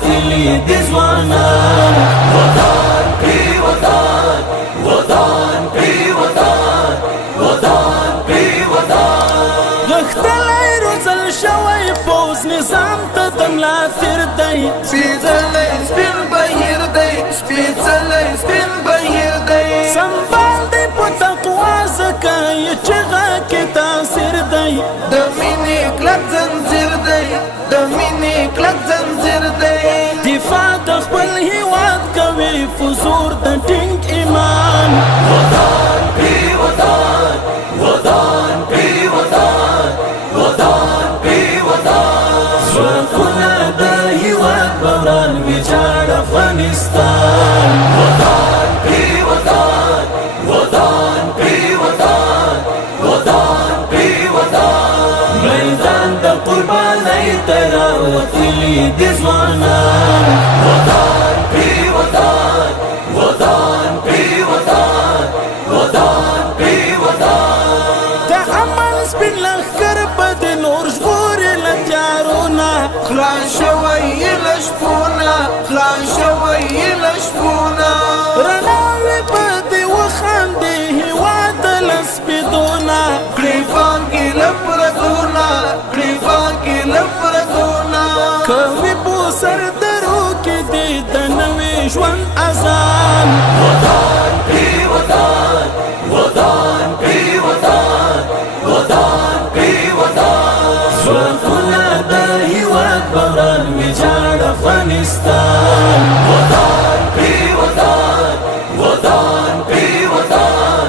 وتلی د ځوانان وطن پری وطن وطن پری وطن وطن پری وطن غختلی روزل شوی پوز نظام ته دملا تیر دی سپیڅلی سپین بهیر دی سپیڅلی سپین بهیر دی سنبال دی په تقوا زکه یې چغه کې تاثیر دی د مینې کلک زنځیر دی د مینې کلک زنځیر دی دفاع د خپل هیواد کوي فزور د ټینګ ایمان وطن پری وطن وطن پری وطن وطن پری وطن ځواکونه د هیواد بوران ویجاړ افغانستان وطن پری وطن وطن پری وطن وطن پری وطن میدان د قربانۍ ته راوتلي د ځوانان وطن پری وطن وطن پری وطن وطن پری وطن د امن سپین لښکر به د نور ژغوري له تیارونه خلاص شوی یې له شپونه خلاص شوی یې له شپونه رڼاوې به دې وخاندې هېواد له سپېدونه کړي پانګې له پردونه کړي پانګې له پردونه کوي په سر درو کې دې د نوي ژوند اذان وطن پری وطن وطن پری وطن وطن پری وطن ځواکونه د هیواد بوران ویجاړ افغانستان وطن پری وطن وطن پری وطن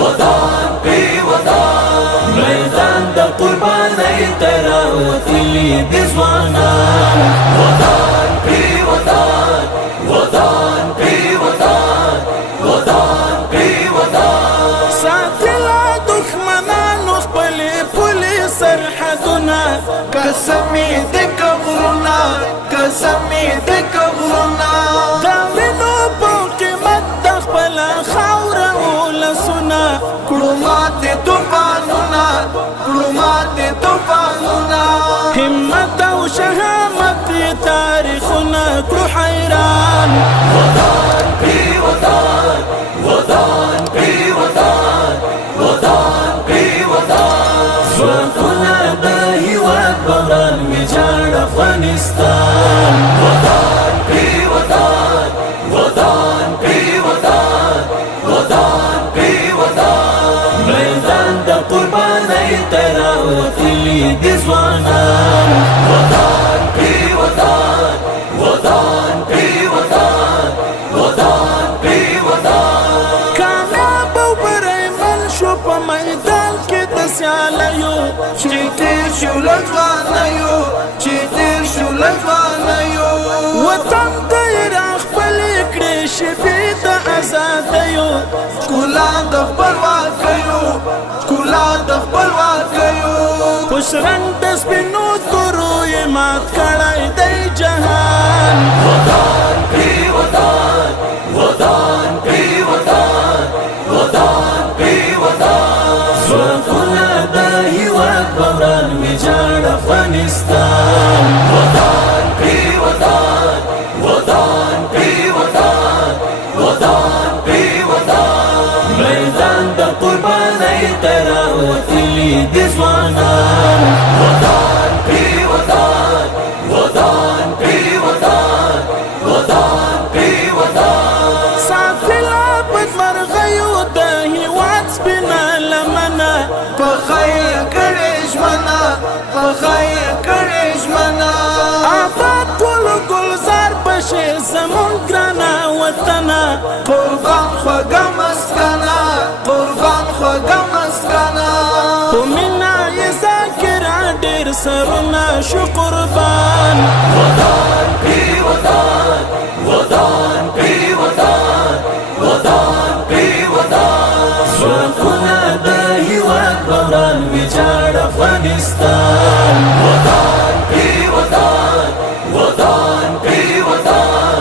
وطن پری وطن میدان د قربانۍ ته راوتلي د ځوانان وطن پری وطن وطن پری وطن وطن پری وطن ساتلا دښمنانو خپلې پولې سرحدونه قسمې د قبرونه قسمې د قبرونه د وینو په قیمت د خپله خاوره ولسونه کړو ماتې طوفانونه کړو ماتې طوفانونه همت او شهامت تاریخونه کړو حیران وطن پری وطن وطن پری وطن وطن پری وطن ځواکونه د هیواد بوران ویجاړ افغانستان وطن پری وطن وطن پری وطن وطن پری وطن میدان د قربانۍ ته راوتلي د ځوانان وطن پری وطن وطن پری وطن وطن پری وطن کامیاب او بریمن شو په میدان کې د سیالیو چې تیر شو له ځوانیو چې تیر شو له ځوانیو وطن ته یې راخپلې کړې شپې د ازادیو ښکلا د خپلواکیو ښکلا د خپلواکیو خوش رنګ د سپینو تورو یې مات کړی دی جهان وطن پری وطن وطن پری وطن وطن پری وطن ځواکونه د هیواد بوران ویجاړ افغانستان وطن پری وطن وطن پری وطن وطن پری وطن میدان د قربانۍ ته راوتلي د ځوانان وطن پری وطن وطن پری وطن وطن پری وطن ساتلا بدمرغیو د هیواد سپینه لمنه په خیر کړې ژمنه په خیر کړې ژمنه آباد ټول ګلزار بشي زمونږ ګرانه وطنه قربان خوږه مسکنه قربان خوږه مسکنه په مینه یې ذاکره ډېر سرونه شو قربان وطن پری وطن وطن پری وطن وطن پری وطن ځواکونه د هیواد بوران ویجاړ افغانستان وطن پری وطن وطن پری وطن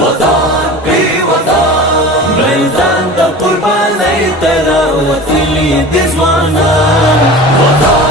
وطن پری وطن میدان د قربانۍ ته راوتلي د ځوانان وطن